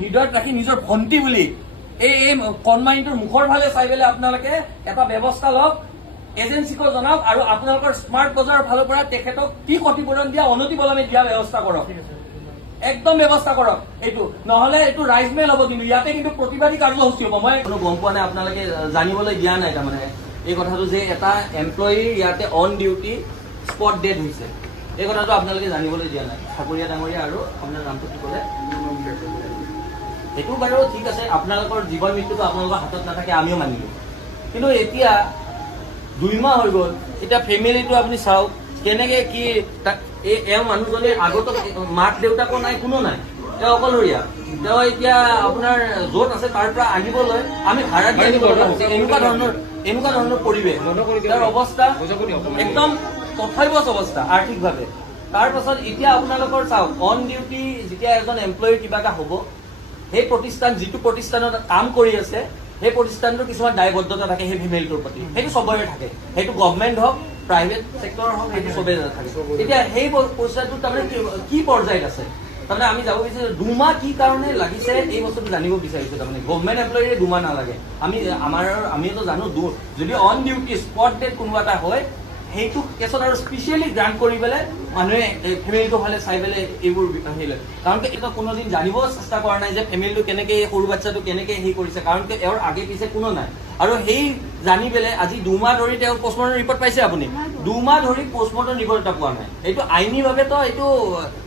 হৃদয়ত ৰাখি নিজৰ ভণ্টি বুলি এই কণমানিটোৰ মুখৰ ফালে চাই পেলাই আপোনালোকে এটা ব্যৱস্থা লওক, এজেঞ্চিক জনাওক আৰু আপোনালোকৰ স্মাৰ্ট বজাৰৰ ফালৰ পৰা তেখেতক কি ক্ষতিপূৰণ দিয়া অনতিপলমে দিয়া ব্যৱস্থা কৰক, একদম ব্যৱস্থা কৰক। এইটো নহলে এইটো ৰাইজমেল হ'ব, কিন্তু ইয়াতে কিন্তু প্ৰতিবাদী কাৰ্যসূচী হ'ব। মই কোনো গম পোৱা নাই, আপোনালোকে জানিবলৈ দিয়া নাই তাৰমানে এই কথাটো যে এটা এমপ্লয়ী ইয়াতে অন ডিউটি স্পট ডেড হৈছে, এই কথাটো আপোনালোকে জানিবলৈ দিয়া নাই। ঠাকুৰীয়া ডাঙৰীয়া আৰু আপোনাৰ নামটো কি ক'লে? সেইটো বাৰু ঠিক আছে, আপোনালোকৰ জীৱন মৃত্যুটো আপোনালোকৰ হাতত নাথাকে, আমিও মানিলো। কিন্তু এতিয়া 2 মাহ হৈ গ'ল, এতিয়া ফেমিলিটো আপুনি চাওক কেনেকে কি এওঁ মানুহজনে আগতো মাক দেউতাকো নাই, কোনো নাই, তেওঁ অকলশৰীয়া। তেওঁ এতিয়া আপোনাৰ য'ত আছে তাৰ পৰা আনিবলৈ আমি ভাড়া দি আনিব লগা হৈছে। এনেকুৱা ধৰণৰ পৰিৱেশ, তাৰ অৱস্থা একদম তথাপিও অৱস্থা আৰ্থিকভাৱে। তাৰ পাছত এতিয়া আপোনালোকৰ চাওক, অন ডিউটি যেতিয়া এজন এমপ্লয়ীৰ কিবা এটা হ'ব, সেই প্ৰতিষ্ঠান যিটো প্ৰতিষ্ঠানত কাম কৰি আছে সেই প্ৰতিষ্ঠানটোৰ কিছুমান দায়বদ্ধতা থাকে সেই ফেমিলিটোৰ প্ৰতি, সেইটো চবৰে থাকে, সেইটো গভমেণ্ট হওক প্ৰাইভেট ছেক্টৰ হওক, সেইটো চবেই থাকে। এতিয়া সেই পইচাটো তাৰমানে কি পৰ্যায়ত আছে, তাৰমানে আমি যাব বিচাৰিছো 2 মাহ কি কাৰণে লাগিছে এই বস্তুটো জানিব বিচাৰিছো। তাৰমানে গভমেণ্ট এমপ্লয়ীৰে 2 মাহ নালাগে, আমিতো জানো যদি অন ডিউটি স্পট ডেট কোনোবা এটা হয় সেইটো কেছত আৰু স্পেচিয়েলি গ্ৰাণ্ট কৰি পেলাই মানুহে ফেমিলিটোৰ ফালে চাই পেলাই এইবোৰ হেৰি, কাৰণ এইটো কোনোদিন জানিব চেষ্টা কৰা নাই যে ফেমিলিটো কেনেকে সৰু বাচ্ছাটো কেনেকে হেৰি কৰিছে, কাৰণ এওঁৰ আগে পিছে কোনো নাই। আৰু সেই জানি পেলাই আজি 2 মাহ ধৰি তেওঁ পষ্টমৰ্টম ৰিপৰ্ট পাইছে, আপুনি 2 মাহ ধৰি পষ্টমৰ্টম ৰিপৰ্ট এটা পোৱা নাই। এইটো আইনীভাৱেতো এইটো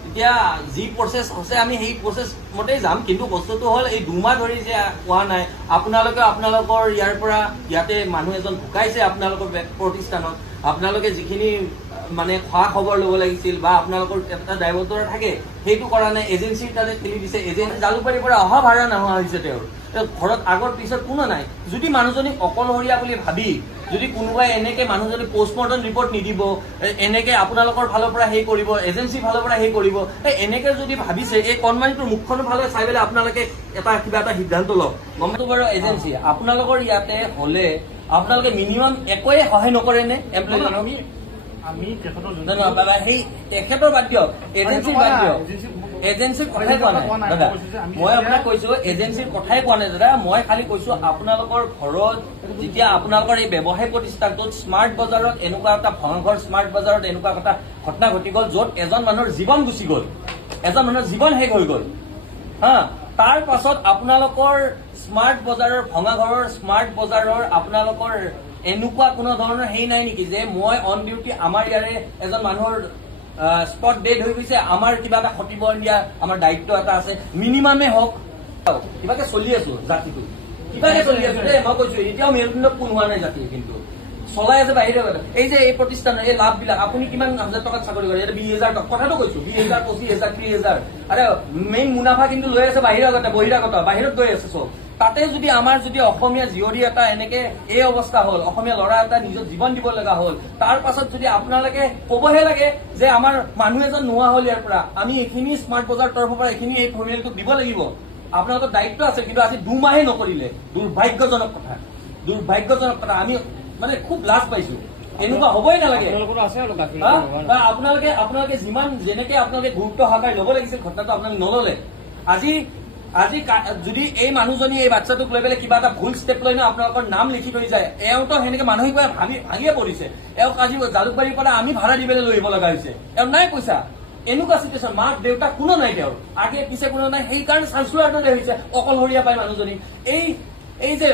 এতিয়া যি প্ৰচেছ হৈছে আমি সেই প্ৰচেছ মতেই যাম, কিন্তু বস্তুটো হ'ল এই 2 মাহ ধৰি যে পোৱা নাই, আপোনালোকে আপোনালোকৰ ইয়াৰ পৰা ইয়াতে মানুহ এজন ঢুকাইছে আপোনালোকৰ প্ৰতিষ্ঠানত, আপোনালোকে যিখিনি মানে খা খবৰ ল'ব লাগিছিল বা আপোনালোকৰ এটা দায়বদ্ধতা থাকে সেইটো কৰা নাই, এজেঞ্চিৰ তাতে ঠেলি দিছে। জালুকবাৰীৰ পৰা অহা ভাড়া নোহোৱা হৈছে, তেওঁৰ ঘৰত আগৰ পিছত কোনো নাই। যদি মানুহজনী অকলশৰীয়া বুলি ভাবি যদি কোনোবাই এনেকে মানুহজনী পষ্টমৰ্টম ৰিপৰ্ট নিদিব, এনেকে আপোনালোকৰ ফালৰ পৰা হেৰি কৰিব, এজেঞ্চিৰ ফালৰ পৰা হেৰি কৰিব, এনেকে যদি ভাবিছে এই কণমানিটোৰ মুখখনৰ ফালে চাই পেলাই আপোনালোকে কিবা এটা সিদ্ধান্ত লওক। গমটো বাৰু এজেঞ্চি আপোনালোকৰ ইয়াতে হলে আপোনালোকে মিনিমাম একোৱে সহায় নকৰে নে এমপ্লয়ী? আমি তেখেতৰ বাদ দিয়ক, এজেঞ্চিৰ বাদ দিয়ক, এজেঞ্চিৰ কথাই কোৱা নাই দাদা, মই আপোনাক কৈছো এজেঞ্চিৰ কথাই কোৱা নাই দাদা। মই খালি কৈছো আপোনালোকৰ ঘৰত যেতিয়া আপোনালোকৰ এই ব্যৱসায় প্ৰতিষ্ঠানটোত স্মাৰ্ট বজাৰত এনেকুৱা এটা ভয়ংকৰ স্মাৰ্ট বজাৰত এনেকুৱা এটা ঘটনা ঘটি গ'ল য'ত এজন মানুহৰ জীৱন গুচি গ'ল, এজন মানুহৰ জীৱন শেষ হৈ গ'ল হা। তাৰ পাছত আপোনালোকৰ স্মাৰ্ট বজাৰৰ ভঙা ঘৰৰ স্মাৰ্ট বজাৰৰ আপোনালোকৰ এনেকুৱা কোনো ধৰণৰ হেৰি নাই নেকি যে মই অন ডিউটি আমাৰ ইয়াৰে এজন মানুহৰ স্পট ডেড হৈ গৈছে, আমাৰ কিবা এটা ক্ষতিপূৰণ দিয়া আমাৰ দায়িত্ব এটা আছে, মিনিমামে হওক। কিবাকে চলি আছো জাতিটো, কিবাকে চলি আছো দেই, মই কৈছো এতিয়াও মেৰুদণ্ডত কোন হোৱা নাই জাতি, কিন্তু চলাই আছে বাহিৰে। এই যে এই প্ৰতিষ্ঠানৰ এই লাভবিলাক আপুনি কিমান 1000 টকাত চাকৰি কৰে, 20,000 টকা কথাটো কৈছো, 20,000 25,000 30,000, আৰে মেইন মুনাফা কিন্তু লৈ আছে বহিৰাগত বাহিৰত গৈ আছে চব। তাতে যদি আমাৰ যদি অসমীয়া জীয়ৰী এটা এনেকে এই অৱস্থা হ'ল, অসমীয়া ল'ৰা এটা নিজৰ জীৱন দিব লগা হ'ল, তাৰ পাছত যদি আপোনালোকে কবহে লাগে যে আমাৰ মানুহ এজন নোহোৱা হ'ল ইয়াৰ পৰা, আমি এইখিনি স্মাৰ্ট বজাৰৰ তৰফৰ পৰা এইখিনি এই ফেমিলিটোক দিব লাগিব, আপোনালোকৰ দায়িত্ব আছে, কিন্তু আজি 2 মাহে নকৰিলে। দুৰ্ভাগ্যজনক কথা, দুৰ্ভাগ্যজনক কথা। আমি মানে খুব লাজ পাইছো, এনেকুৱা হবই নালাগে। আপোনালোকে যিমান যেনেকে আপোনালোকে গুৰুত্ব সহকাৰে ল'ব লাগিছিল ঘটনাটো আপোনালোকে নললে। আজি যদি এই মানুহজনী এই বাচ্ছাটোক লৈ পেলাই কিবা এটা ভুল ষ্টেপ লৈ আপোনালোকৰ নাম লিখি থৈ যায়, এওঁতো সেনেকে মানসিক ভাঙিয়ে পৰিছে। এওঁক আজি জালুকবাৰীৰ পৰা আমি ভাড়া দি পেলাই লৈ আহিব লগা হৈছে, এওঁ নাই পইচা। এনেকুৱা চিটুৱেশ্যন, মাক দেউতাক কোনো নাই, তেওঁৰ আগে পিছে কোনো নাই, সেইকাৰণে চাঞ্চুলাৰ দৰে হৈছে, অকলশৰীয়া পায় মানুহজনী। এই যে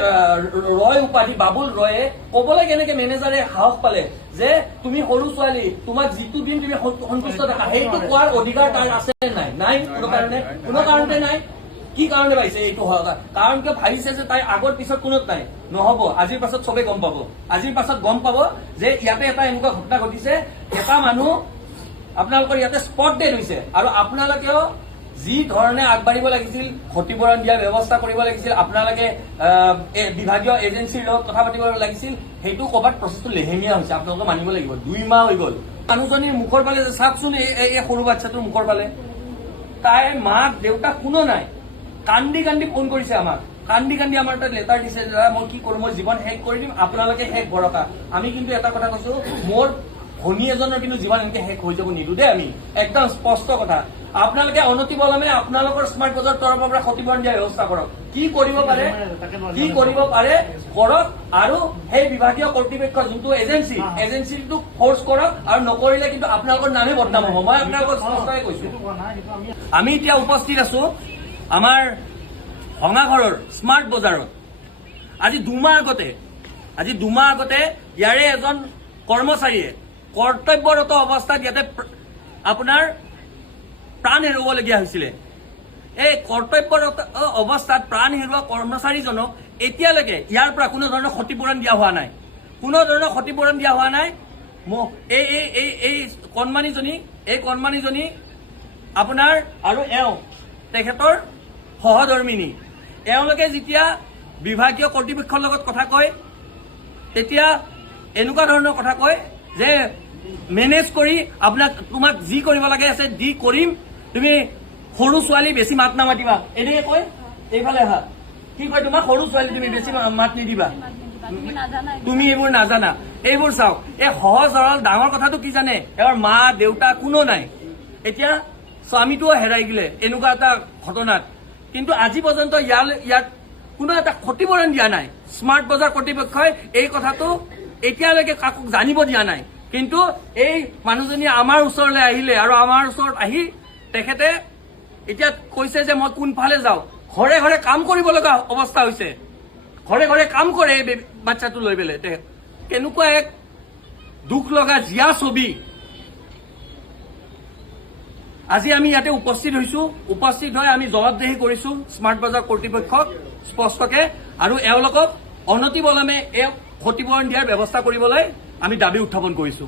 ৰয় উপাধি বাবুল ৰয়ে কবলৈ কেনেকে মেনেজাৰে সাহস পালে যে তুমি সৰু ছোৱালী, তোমাক যিটো দিন তুমি সন্তুষ্ট থাকা, সেইটো কোৱাৰ অধিকাৰ তাৰ আছে নাই? নাই, কোনো কাৰণতে নাই। কি কাৰণে পাইছে এইটো? কাৰণ কিয় ভাবিছে যে তাই আগৰ পিছত কোনো নাই, নহব। আজিৰ পাছত চবে গম পাব, আজিৰ পাছত গম পাব যে ইয়াতে এটা এনেকুৱা ঘটনা ঘটিছে, এটা মানুহ আপোনালোকৰ ইয়াতে স্পট ডেড হৈছে, আৰু আপোনালোকেও যি ধৰণে আগবাঢ়িব লাগিছিল, ক্ষতিপূৰণ দিয়াৰ ব্যৱস্থা কৰিব লাগিছিল, আপোনালোকে বিভাগীয় এজেঞ্চিৰ লগত কথা পাতিব লাগিছিল, সেইটো ক'ৰবাত প্ৰচেছটো লেহেমীয়া হৈছে, আপোনালোকে মানিব লাগিব। 2 মাহ হৈ গ'ল। মানুহজনীৰ মুখৰ ফালে চাওকচোন, এই সৰু বাচ্ছাটোৰ মুখৰ ফালে, তাইৰ মাক দেউতাক কোনো নাই। কান্দি কান্দি ফোন কৰিছে আমাক, কান্দি কান্দি আমাৰ তাত লেটাৰ দিছে, দাদা মই কি কৰো, মই জীৱন শেষ কৰি দিম, আপোনালোকে শেষ ভৰসা। আমি কিন্তু এটা কথা কৈছো, মোৰ ভনী এজনৰ কিন্তু জীৱন এনেকে শেষ হৈ যাব নিদো দেই, আমি একদম স্পষ্ট কথা। আপোনালোকে অনতিপলমে আপোনালোকৰ স্মাৰ্ট বজাৰ তৰফৰ পৰা ক্ষতিপূৰণ দিয়াৰ ব্যৱস্থা কৰক। কি কৰিব পাৰে কৰক, আৰু সেই বিভাগীয় কৰ্তৃপক্ষ যোনটো এজেঞ্চিটোক ফৰ্চ কৰক, আৰু নকৰিলে কিন্তু আপোনালোকৰ নামে বদনাম হ'ব। মই আপোনালোকক স্পষ্টকৈ কৈছো। আমি এতিয়া উপস্থিত আছো আমাৰ ভঙাঘৰৰ স্মাৰ্ট বজাৰত। আজি দুমাহ আগতে ইয়াৰে এজন কৰ্মচাৰীয়ে কৰ্তব্যৰত অৱস্থাত ইয়াতে আপোনাৰ প্ৰাণ হেৰুৱাবলগীয়া হৈছিলে। এই কৰ্তব্যৰত অৱস্থাত প্ৰাণ হেৰুওৱা কৰ্মচাৰীজনক এতিয়ালৈকে ইয়াৰ পৰা কোনো ধৰণৰ ক্ষতিপূৰণ দিয়া হোৱা নাই। এই কণমানিজনী আপোনাৰ আৰু তেখেতৰ সহধৰ্মিনী, এওঁলোকে যেতিয়া বিভাগীয় কৰ্তৃপক্ষৰ লগত কথা কয় তেতিয়া এনেকুৱা ধৰণৰ কথা কয় যে মেনেজ কৰি তোমাক যি কৰিব লাগে আছে দি কৰিম, তুমি সৰু ছোৱালী বেছি মাত নামাতিবা, এনেকে কয়। এইফালে আহা, কি কয়, তোমাক সৰু ছোৱালী তুমি বেছি মাত নিদিবা, তুমি এইবোৰ নাজানা। এইবোৰ চাওক, এই সহজ সৰল ডাঙৰ কথাটো কি জানে, এবাৰ মা দেউতা কোনো নাই, এতিয়া স্বামীটোও হেৰাই গিলে এনেকুৱা এটা ঘটনাত, কিন্তু আজি পৰ্যন্ত ইয়াত কোনো এটা ক্ষতিপূৰণ দিয়া নাই। স্মাৰ্ট বজাৰ কৰ্তৃপক্ষই এই কথাটো এতিয়ালৈকে কাকো জানিব দিয়া নাই। কিন্তু এই মানুহজনী আমাৰ ওচৰলৈ আহিলে আৰু আমাৰ ওচৰত আহি তেখেতে এতিয়া কৈছে যে মই কোনফালে যাওঁ, ঘৰে ঘৰে কাম কৰিব লগা অৱস্থা হৈছে, ঘৰে ঘৰে কাম কৰে এই বাচ্চাটো লৈ পেলাই। কেনেকুৱা এক দুখ লগা জীয়া ছবি। আজি আমি ইয়াতে উপস্থিত হৈ আমি জবাবদিহি কৰিছো স্মাৰ্ট বজাৰ কৰ্তৃপক্ষক স্পষ্টকে, আৰু এওঁলোকক অনতিপলমে এই ক্ষতিপূৰণ দিয়াৰ ব্যৱস্থা কৰিবলৈ আমি দাবী উত্থাপন কৰিছো।